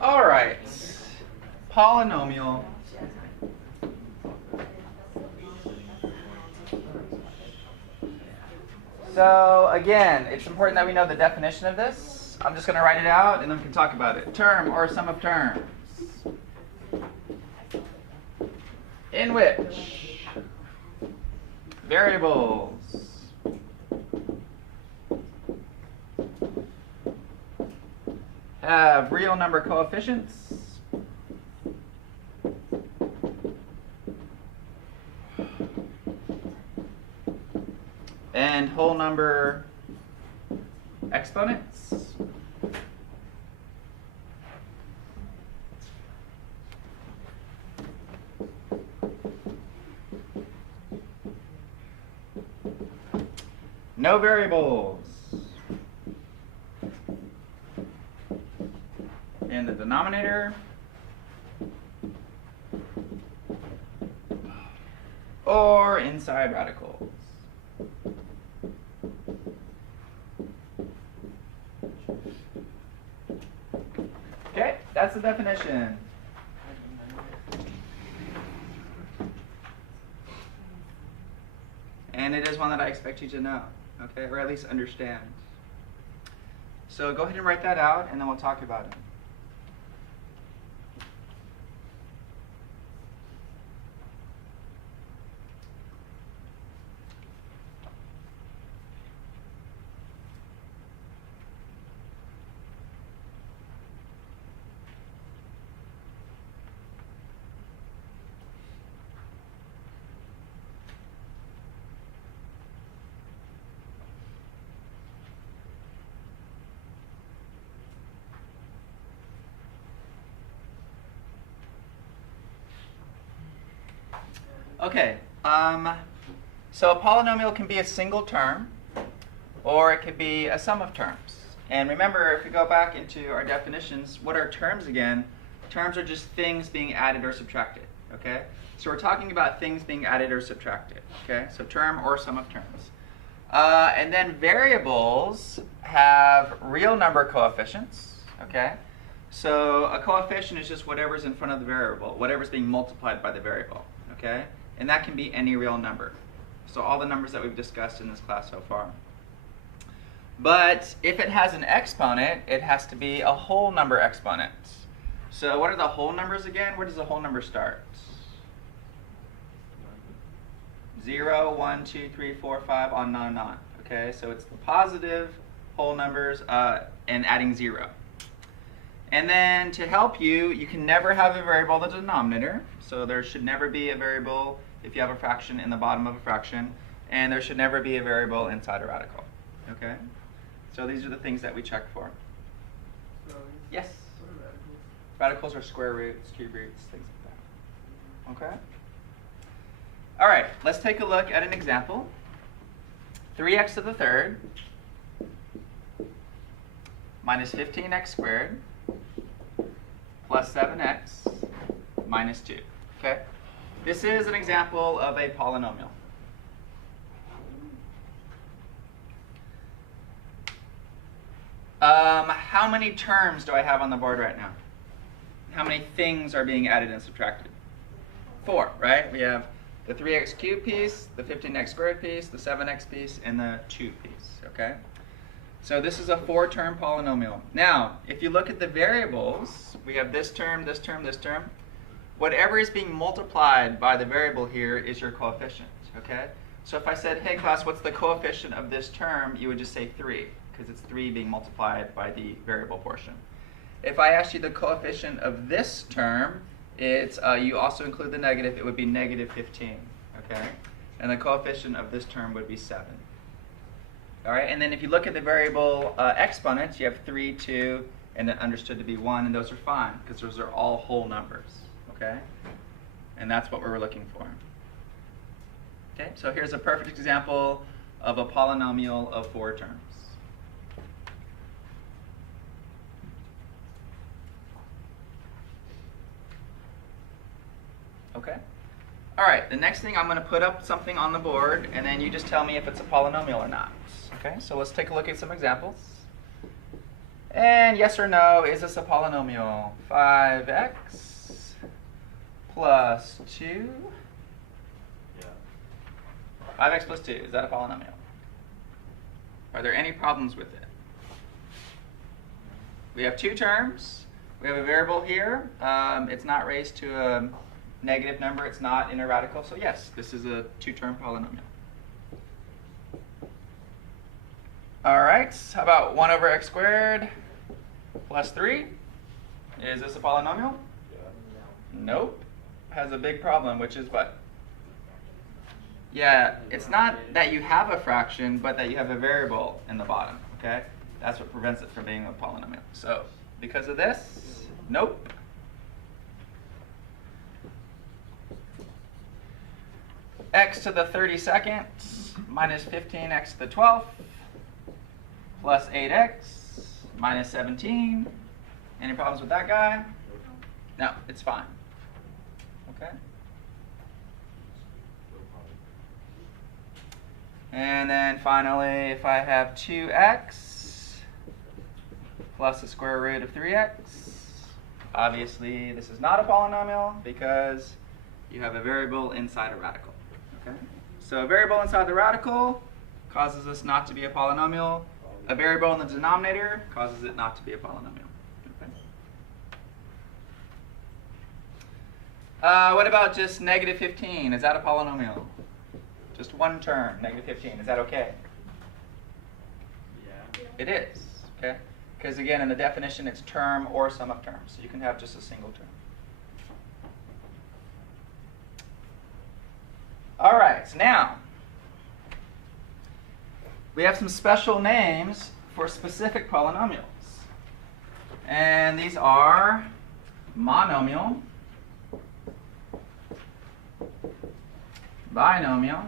All right, polynomial. So again, it's important that we know the definition of this. I'm just going to write it out and then we can talk about it. Term or sum of terms, in which variables have real number coefficients and whole number exponents. No variables in the denominator or inside radicals. Okay, that's the definition. And it is one that I expect you to know, okay, or at least understand. So go ahead and write that out, and then we'll talk about it. Okay, so a polynomial can be a single term, or it could be a sum of terms. And remember, if we go back into our definitions, what are terms again? Terms are just things being added or subtracted, okay? So we're talking about things being added or subtracted, okay? So term or sum of terms. And then variables have real number coefficients, okay? So a coefficient is just whatever's in front of the variable, whatever's being multiplied by the variable, okay? And that can be any real number. So all the numbers that we've discussed in this class so far. But if it has an exponent, it has to be a whole number exponent. So what are the whole numbers again? Where does the whole number start? 0, 1, 2, 3, 4, 5, on and on. Okay, so it's the positive whole numbers and adding 0. And then to help you, you can never have a variable in the denominator. So there should never be a variable if you have a fraction in the bottom of a fraction. And there should never be a variable inside a radical. Okay? So these are the things that we check for. So Yes? what are radicals? Radicals are square roots, cube roots, things like that. Okay? All right, let's take a look at an example. 3x to the third minus 15x squared plus 7x minus 2. Okay? This is an example of a polynomial. How many terms do I have on the board right now? How many things are being added and subtracted? 4, right? We have the 3x cubed piece, the 15x squared piece, the 7x piece, and the 2 piece, okay? So this is a 4-term polynomial. Now, if you look at the variables, we have this term, this term, this term. Whatever is being multiplied by the variable here is your coefficient, okay? So if I said, hey class, what's the coefficient of this term? You would just say 3, because it's 3 being multiplied by the variable portion. If I asked you the coefficient of this term, it's you also include the negative, it would be negative 15, okay? And the coefficient of this term would be 7. All right, and then if you look at the variable exponents, you have 3, 2, and then understood to be 1, and those are fine, because those are all whole numbers, okay? And that's what we're looking for. Okay, so here's a perfect example of a polynomial of 4 terms. Okay? All right, the next thing I'm going to put up something on the board, and then you just tell me if it's a polynomial or not. Okay, so let's take a look at some examples. And yes or no, is this a polynomial? 5x plus 2. 5x plus 2, is that a polynomial? Are there any problems with it? We have two terms. We have a variable here. It's not raised to a negative number. It's not inner radical. So yes, this is a two-term polynomial. All right, how about 1 over x squared plus 3? Is this a polynomial? Nope. Has a big problem, which is what? Yeah, it's not that you have a fraction, but that you have a variable in the bottom, okay? That's what prevents it from being a polynomial. So, because of this, nope. X to the 32nd minus 15x to the 12th plus 8x minus 17. Any problems with that guy? No, it's fine. Okay. And then finally, if I have 2x plus the square root of 3x, obviously this is not a polynomial because you have a variable inside a radical. Okay? So a variable inside the radical causes this not to be a polynomial. A variable in the denominator causes it not to be a polynomial. Okay? What about just negative 15? Is that a polynomial? Just one term, negative 15. Is that okay? Yeah. It is, okay? Because again, in the definition, it's term or sum of terms. So you can have just a single term. All right, so now we have some special names for specific polynomials. And these are monomial, binomial,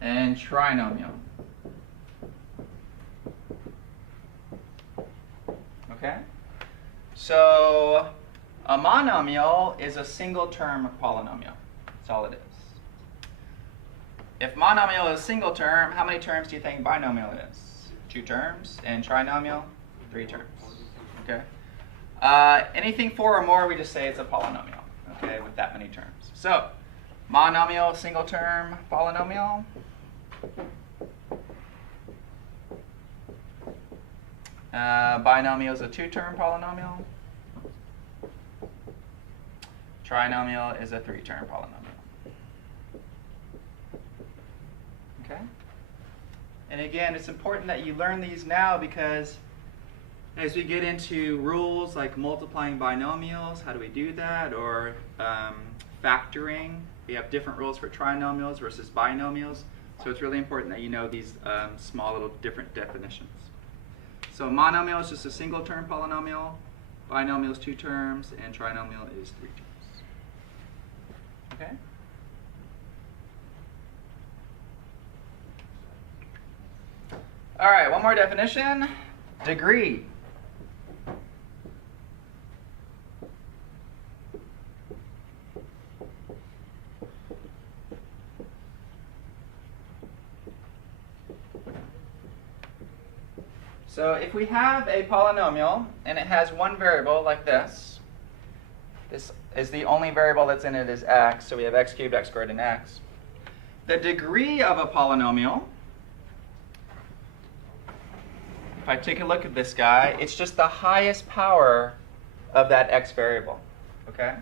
and trinomial. Okay? So a monomial is a single term polynomial. That's all it is. If monomial is a single term, how many terms do you think binomial is? 2 terms. And trinomial? 3 terms. Okay? Anything 4 or more, we just say it's a polynomial. Okay, with that many terms. So, monomial, single term, polynomial. Binomial is a 2-term polynomial. Trinomial is a 3-term polynomial. Okay? And again, it's important that you learn these now because as we get into rules like multiplying binomials, how do we do that? Or factoring, we have different rules for trinomials versus binomials. So it's really important that you know these small little different definitions. So monomial is just a single term polynomial, binomial is 2 terms, and trinomial is 3 terms. Okay? All right, one more definition. Degree. So if we have a polynomial and it has one variable like this is the only variable that's in it is x, so we have x cubed, x squared, and x. The degree of a polynomial, if I take a look at this guy, it's just the highest power of that x variable. Okay?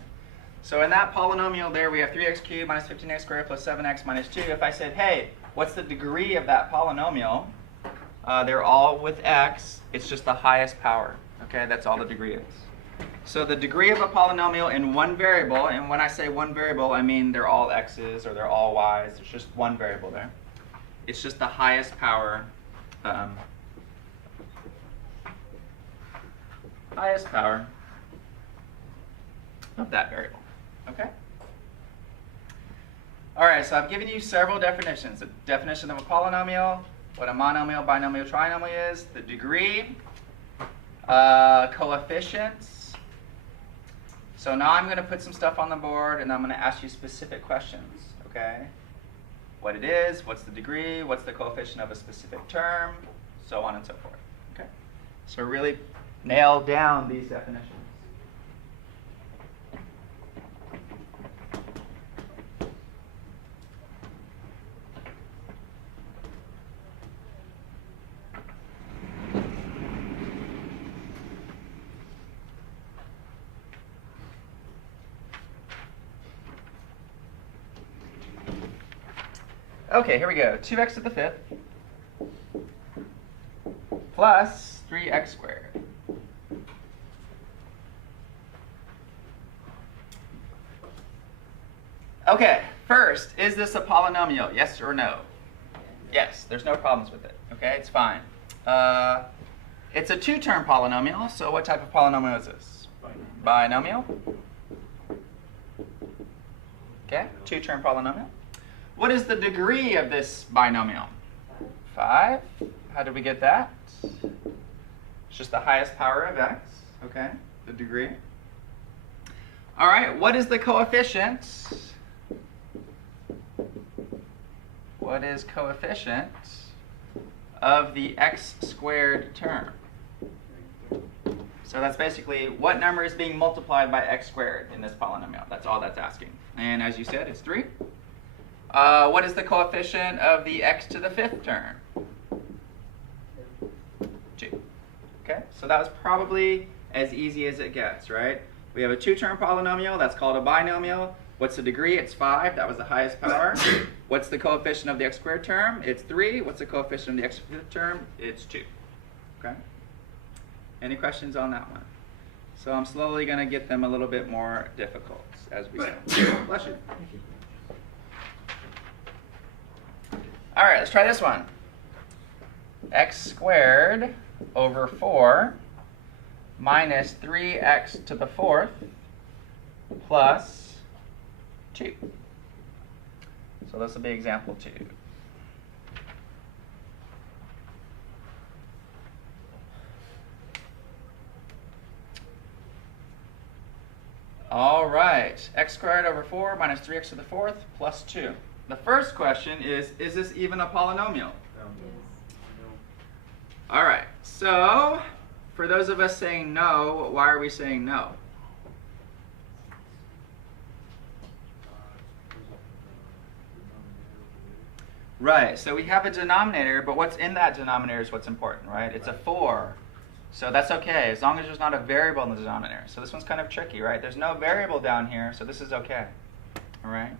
So in that polynomial there, we have 3x cubed minus 15x squared plus 7x minus 2. If I said, hey, what's the degree of that polynomial? They're all with x. It's just the highest power. Okay, that's all the degree is. So the degree of a polynomial in one variable, and when I say one variable, I mean they're all x's or they're all y's. There's just one variable there. It's just the highest power. Highest power of that variable. Okay? All right, so I've given you several definitions. The definition of a polynomial, what a monomial, binomial, trinomial is, the degree, coefficients, So now I'm going to put some stuff on the board, and I'm going to ask you specific questions, okay? What it is, what's the degree, what's the coefficient of a specific term, so on and so forth, okay? So really nail down these definitions. Okay, here we go. 2x to the 5th plus 3x squared. Okay, first, is this a polynomial? Yes or no? Yes, there's no problems with it. Okay, it's fine. It's a two-term polynomial, so what type of polynomial is this? Binomial. Okay, two-term polynomial. What is the degree of this binomial? 5. How did we get that? It's just the highest power of x, okay, the degree. All right, what is the coefficient? What is coefficient of the x squared term? So that's basically what number is being multiplied by x squared in this polynomial. That's all that's asking. And as you said, it's 3. What is the coefficient of the x to the 5th term? 2. Okay, so that was probably as easy as it gets, right? We have a two-term polynomial, that's called a binomial. What's the degree? It's 5, that was the highest power. What's the coefficient of the x squared term? It's 3. What's the coefficient of the x to the 5th term? It's 2. Okay? Any questions on that one? So I'm slowly going to get them a little bit more difficult as we go. Bless you. All right, let's try this one. X squared over 4 minus 3x to the 4th plus 2. So this will be example 2. All right, x squared over 4 minus 3x to the 4th plus 2. The first question is this even a polynomial? All right, so for those of us saying no, why are we saying no? Right, so we have a denominator, but what's in that denominator is what's important, right? It's a 4. So that's okay, as long as there's not a variable in the denominator. So this one's kind of tricky, right? There's no variable down here, so this is okay. All right?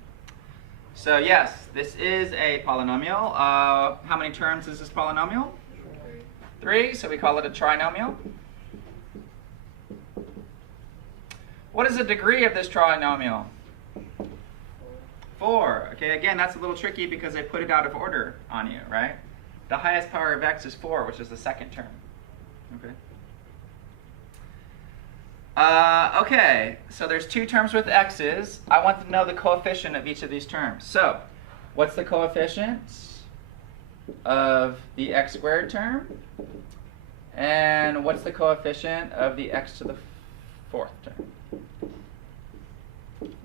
So yes, this is a polynomial. How many terms is this polynomial? 3, so we call it a trinomial. What is the degree of this trinomial? 4. Okay, again, that's a little tricky because they put it out of order on you, right? The highest power of x is 4, which is the second term. Okay. Okay, so there's 2 terms with x's. I want to know the coefficient of each of these terms. So, what's the coefficient of the x squared term? And what's the coefficient of the x to the 4th term?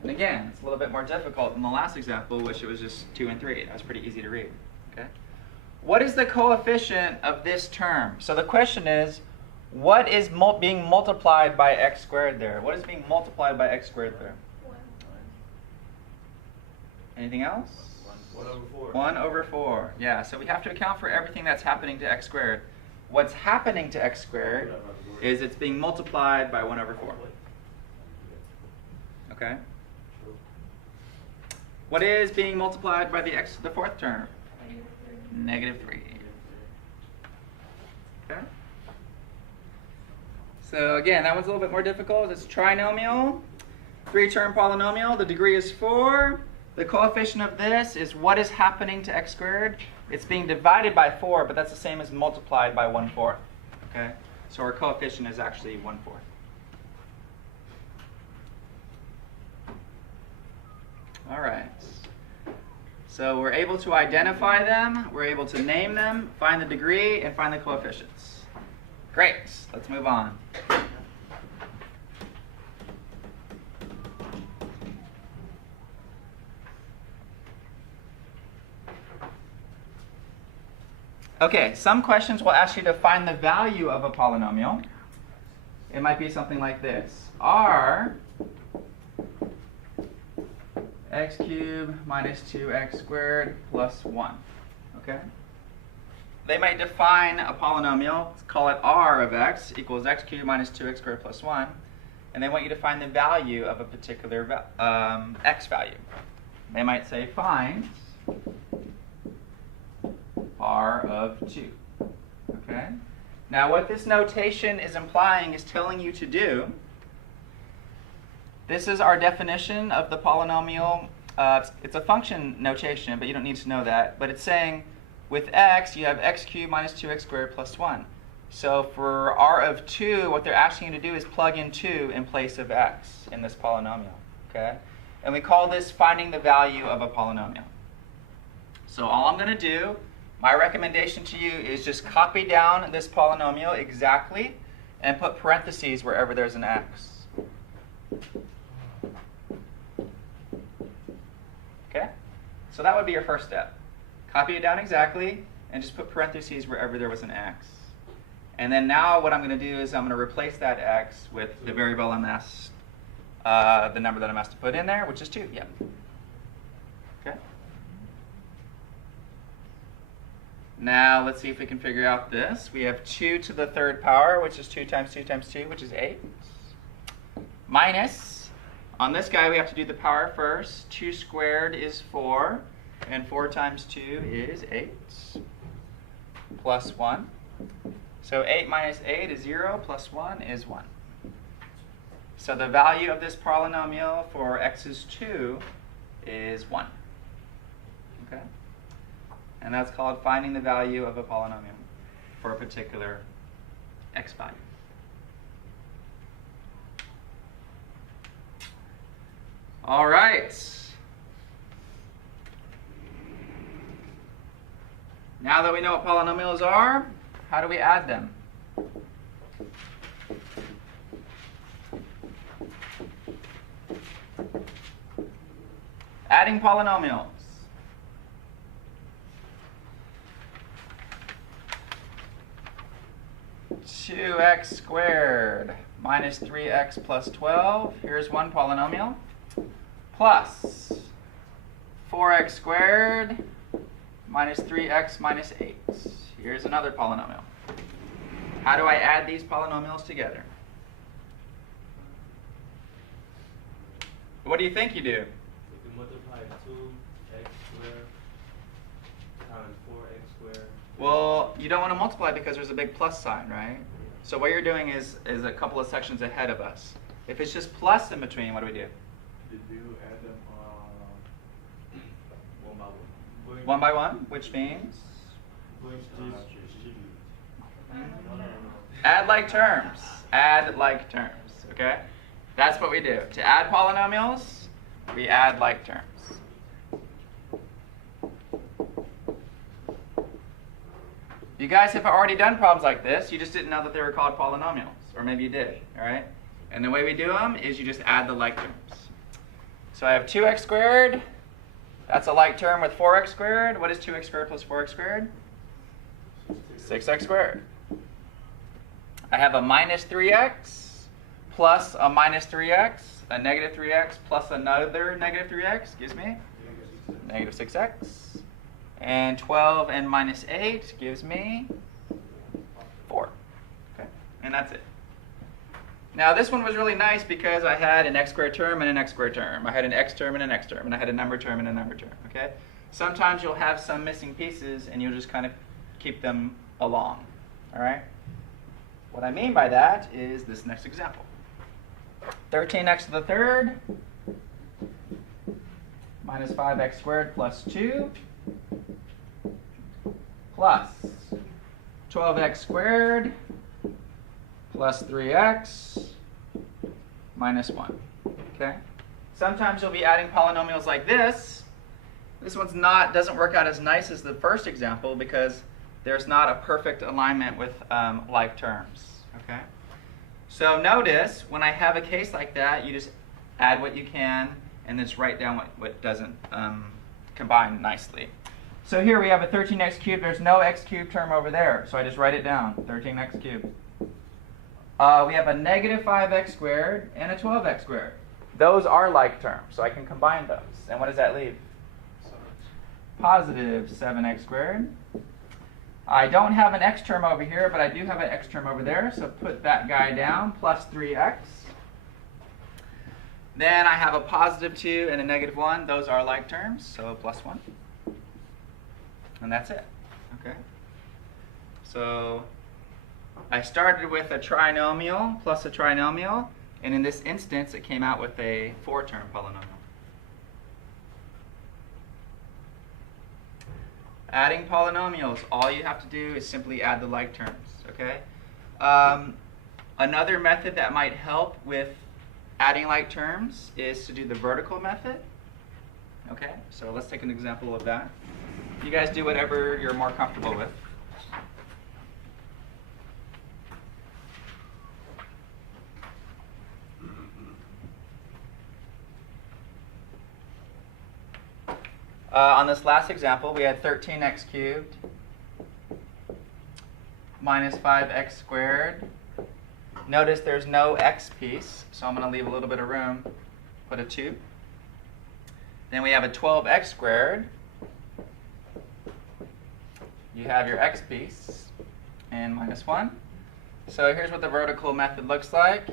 And again, it's a little bit more difficult than the last example, which it was just 2 and 3. That was pretty easy to read. Okay. What is the coefficient of this term? So the question is, what is being multiplied by x squared there? What is being multiplied by x squared there? 1. Anything else? 1 over 4. 1 over 4. Yeah, so we have to account for everything that's happening to x squared. What's happening to x squared is it's being multiplied by 1 over 4. Okay? What is being multiplied by the x to the 4th term? -3. Okay? So again, that one's a little bit more difficult. It's trinomial, 3-term polynomial. The degree is 4. The coefficient of this is what is happening to x squared. It's being divided by 4, but that's the same as multiplied by 1/4. Okay? So our coefficient is actually 1/4. All right. So we're able to identify them, we're able to name them, find the degree, and find the coefficients. Great. Let's move on. Okay, some questions will ask you to find the value of a polynomial. It might be something like this. R x cubed minus 2x squared plus 1. Okay? They might define a polynomial, let's call it R of x equals x cubed minus 2x squared plus 1. And they want you to find the value of a particular x value. They might say find R of 2. Okay? Now what this notation is implying is telling you to do, this is our definition of the polynomial. It's a function notation, but you don't need to know that. But it's saying with x, you have x cubed minus 2x squared plus 1. So for R of 2, what they're asking you to do is plug in 2 in place of x in this polynomial. Okay? And we call this finding the value of a polynomial. So all I'm going to do, my recommendation to you is just copy down this polynomial exactly and put parentheses wherever there's an x. Okay? So that would be your first step. Copy it down exactly and just put parentheses wherever there was an x. And then now what I'm going to do is I'm going to replace that x with the variable I'm asked, the number that I'm asked to put in there, which is 2. Yeah. Okay. Now let's see if we can figure out this. We have 2 to the third power, which is 2 times 2 times 2, which is 8. Minus, on this guy we have to do the power first. 2 squared is 4, and 4 times 2 is 8, plus 1. So 8 minus 8 is 0, plus 1 is 1. So the value of this polynomial for x is 2 is 1. Okay? And that's called finding the value of a polynomial for a particular x value. All right. Now that we know what polynomials are, how do we add them? Adding polynomials. Two x squared minus 3x plus 12. Here's one polynomial. Plus 4x squared minus 3x minus 8. Here's another polynomial. How do I add these polynomials together? What do you think you do? If you multiply 2x squared times 4x squared. Well, you don't want to multiply because there's a big plus sign, right? So what you're doing is a couple of sections ahead of us. If it's just plus in between, what do we do? Did you add them One by one. One by one, which means? Add like terms. Add like terms, okay? That's what we do. To add polynomials, we add like terms. You guys have already done problems like this. You just didn't know that they were called polynomials. Or maybe you did, all right? And the way we do them is you just add the like terms. So I have 2x squared. That's a like term with 4x squared. What is 2x squared plus 4x squared? 6x squared. I have a minus 3x plus a minus 3x, a negative 3x plus another negative 3x gives me negative 6x. And 12 and minus 8 gives me 4. Okay, and that's it. Now this one was really nice because I had an x squared term and an x squared term. I had an x term and an x term, and I had a number term and a number term. Okay. Sometimes you'll have some missing pieces, and you'll just kind of keep them along. All right. What I mean by that is this next example. 13x to the third minus 5x squared plus 2 plus 12x squared plus 3x minus 1. Okay? Sometimes you'll be adding polynomials like this. This one's doesn't work out as nice as the first example because there's not a perfect alignment with like terms. Okay? So notice when I have a case like that, you just add what you can and then just write down what doesn't combine nicely. So here we have a 13x cubed. There's no x cubed term over there, so I just write it down, 13x cubed. We have a negative 5x squared and a 12x squared. Those are like terms, so I can combine those. And what does that leave? Positive 7x squared. I don't have an x term over here, but I do have an x term over there, so put that guy down, plus 3x. Then I have a positive 2 and a negative 1. Those are like terms, so plus 1. And that's it. Okay. So I started with a trinomial plus a trinomial, and in this instance it came out with a 4-term polynomial. Adding polynomials, all you have to do is simply add the like terms, okay? Another method that might help with adding like terms is to do the vertical method. Okay, so let's take an example of that. You guys do whatever you're more comfortable with. On this last example, we had 13x cubed minus 5x squared. Notice there's no x piece, so I'm going to leave a little bit of room, put a 2. Then we have a 12x squared. You have your x piece, and minus 1. So here's what the vertical method looks like.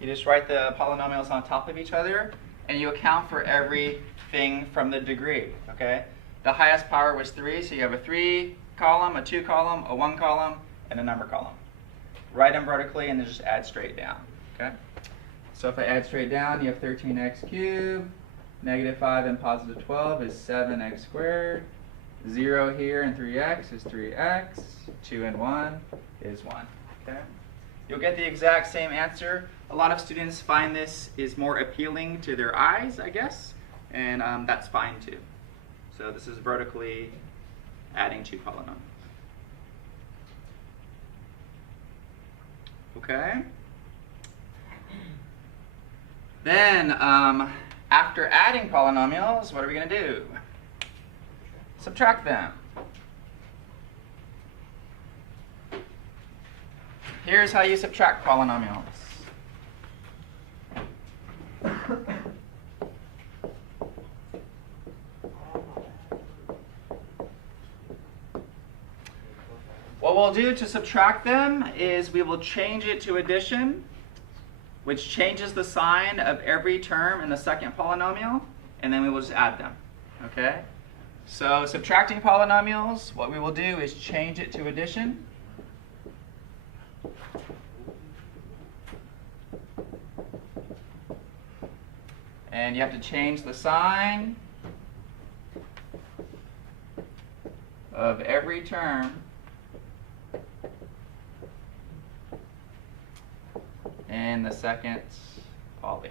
You just write the polynomials on top of each other, and you account for everything from the degree, okay? The highest power was 3, so you have a 3 column, a 2 column, a 1 column, and a number column. Write them vertically and then just add straight down, okay? So if I add straight down, you have 13x cubed, negative 5 and positive 12 is 7x squared, 0 here and 3x is 3x, 2 and 1 is 1, okay? You'll get the exact same answer. A lot of students find this is more appealing to their eyes, I guess, and that's fine too. So this is vertically adding 2 polynomials. Okay? Then, after adding polynomials, what are we going to do? Subtract them. Here's how you subtract polynomials. What we'll do to subtract them is we will change it to addition, which changes the sign of every term in the second polynomial, and then we will just add them. Okay? So subtracting polynomials, what we will do is change it to addition. And you have to change the sign of every term in the second poly.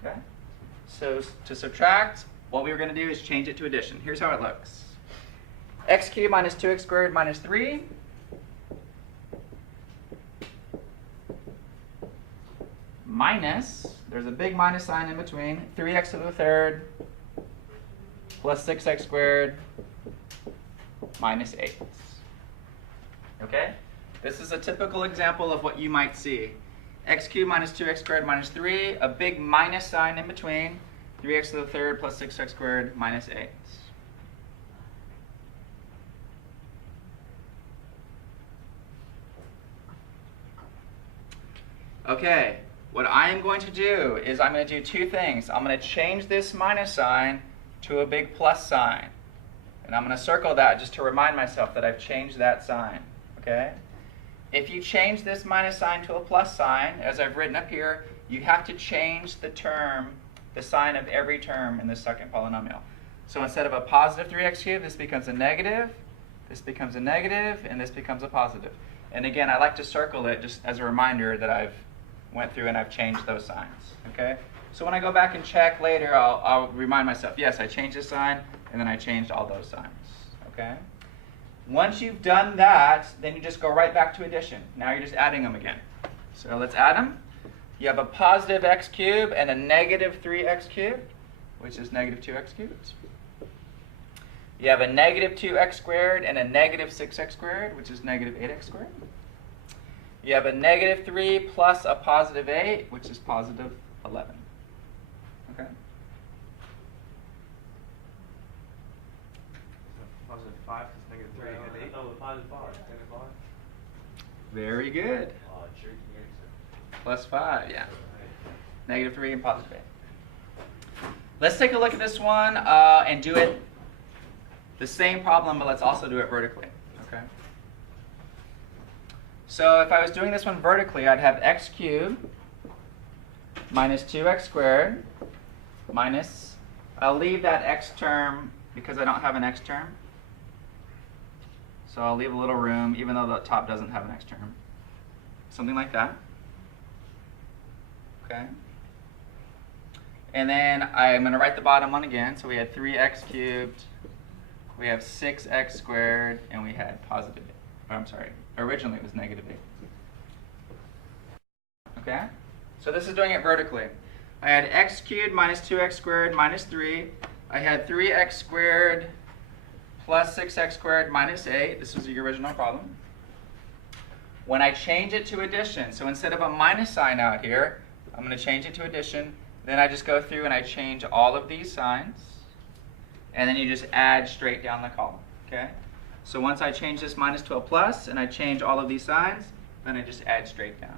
Okay? So to subtract, what we were going to do is change it to addition. Here's how it looks. X cubed minus 2x squared minus 3 minus, there's a big minus sign in between, 3x to the third plus 6x squared minus 8. Okay? This is a typical example of what you might see. X cubed minus 2x squared minus 3, a big minus sign in between, 3x to the third plus 6x squared minus 8. Okay, what I am going to do is I'm going to do 2 things. I'm going to change this minus sign to a big plus sign. And I'm going to circle that just to remind myself that I've changed that sign. Okay? If you change this minus sign to a plus sign, as I've written up here, you have to change the term, the sign of every term in the second polynomial. So instead of a positive 3x cubed, this becomes a negative, this becomes a negative, and this becomes a positive. And again, I like to circle it just as a reminder that I've went through and I've changed those signs. Okay? So when I go back and check later, I'll remind myself, yes, I changed this sign, and then I changed all those signs. Okay? Once you've done that, then you just go right back to addition. Now you're just adding them again. So let's add them. You have a positive x cubed and a negative 3x cubed, which is negative 2x cubed. You have a negative 2x squared and a negative 6x squared, which is negative 8x squared. You have a negative 3 plus a positive 8, which is positive 11. Okay? Positive 5 is negative 3 and 8. Oh, positive 5. Negative 5. Very good. Oh, tricky answer. Plus 5, yeah. Right. Negative 3 and positive 8. Let's take a look at this one and do it the same problem, but let's also do it vertically. Okay. So if I was doing this one vertically, I'd have x cubed minus 2x squared minus, I'll leave that x term because I don't have an x term. So I'll leave a little room, even though the top doesn't have an x term. Something like that. Okay. And then I'm going to write the bottom one again. So we had 3x cubed, we have 6x squared, and we had positive 8. I'm sorry, originally it was negative 8. Okay? So this is doing it vertically. I had x cubed minus 2x squared minus 3. I had 3x squared plus 6x squared minus 8. This was the original problem. When I change it to addition, so instead of a minus sign out here, I'm going to change it to addition. Then I just go through and I change all of these signs. And then you just add straight down the column. Okay? So once I change this minus to a plus and I change all of these signs, then I just add straight down.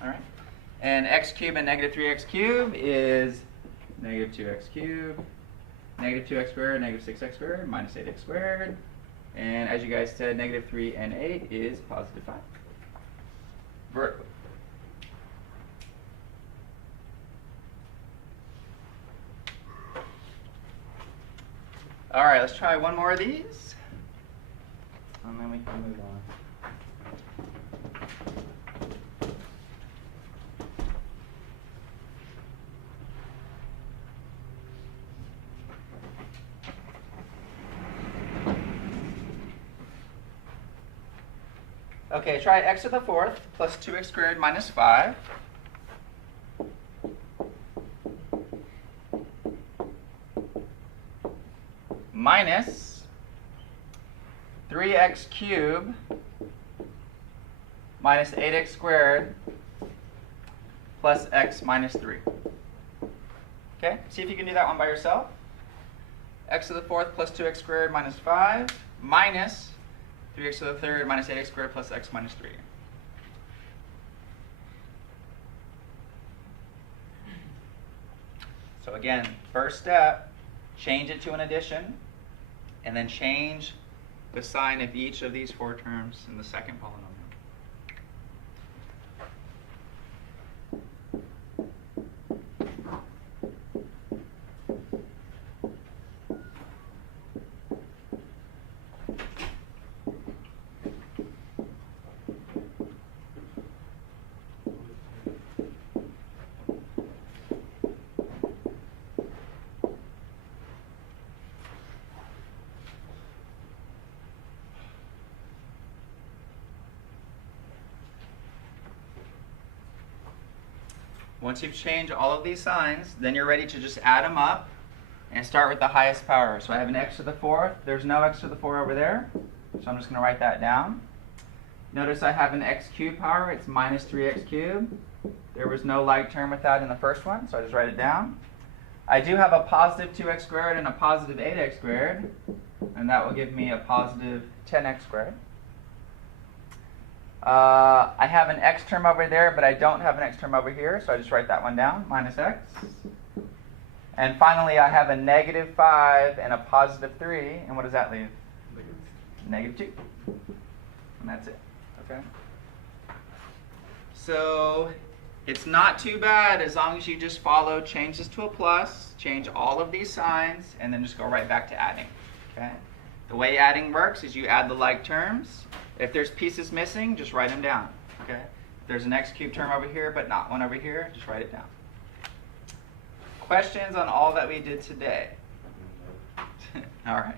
All right? And x cubed and negative 3x cubed is negative 2x cubed, negative 2x squared, negative 6x squared, minus 8x squared. And as you guys said, negative 3 and 8 is positive 5. Vertically. All right, let's try one more of these, and then we can move on. Okay, try x to the 4th plus 2x squared minus 5. Minus 3x cubed minus 8x squared plus x minus 3. Okay, see if you can do that one by yourself. X to the 4th plus 2x squared minus 5 minus 3x to the 3rd minus 8x squared plus x minus 3. So again, first step, change it to an addition, and then change the sign of each of these 4 terms in the second polynomial. Once you've changed all of these signs, then you're ready to just add them up and start with the highest power. So I have an x to the 4th. There's no x to the 4 over there, so I'm just going to write that down. Notice I have an x cubed power. It's minus 3x cubed. There was no like term with that in the first one, so I just write it down. I do have a positive 2x squared and a positive 8x squared, and that will give me a positive 10x squared. I have an x term over there, but I don't have an x term over here, so I just write that one down, minus x. And finally, I have a negative 5 and a positive 3, and what does that leave? Negative 2. And that's it. Okay? So it's not too bad as long as you just follow, change this to a plus, change all of these signs, and then just go right back to adding. Okay? The way adding works is you add the like terms. If there's pieces missing, just write them down. Okay? If there's an x cubed term over here but not one over here, just write it down. Questions on all that we did today? All right.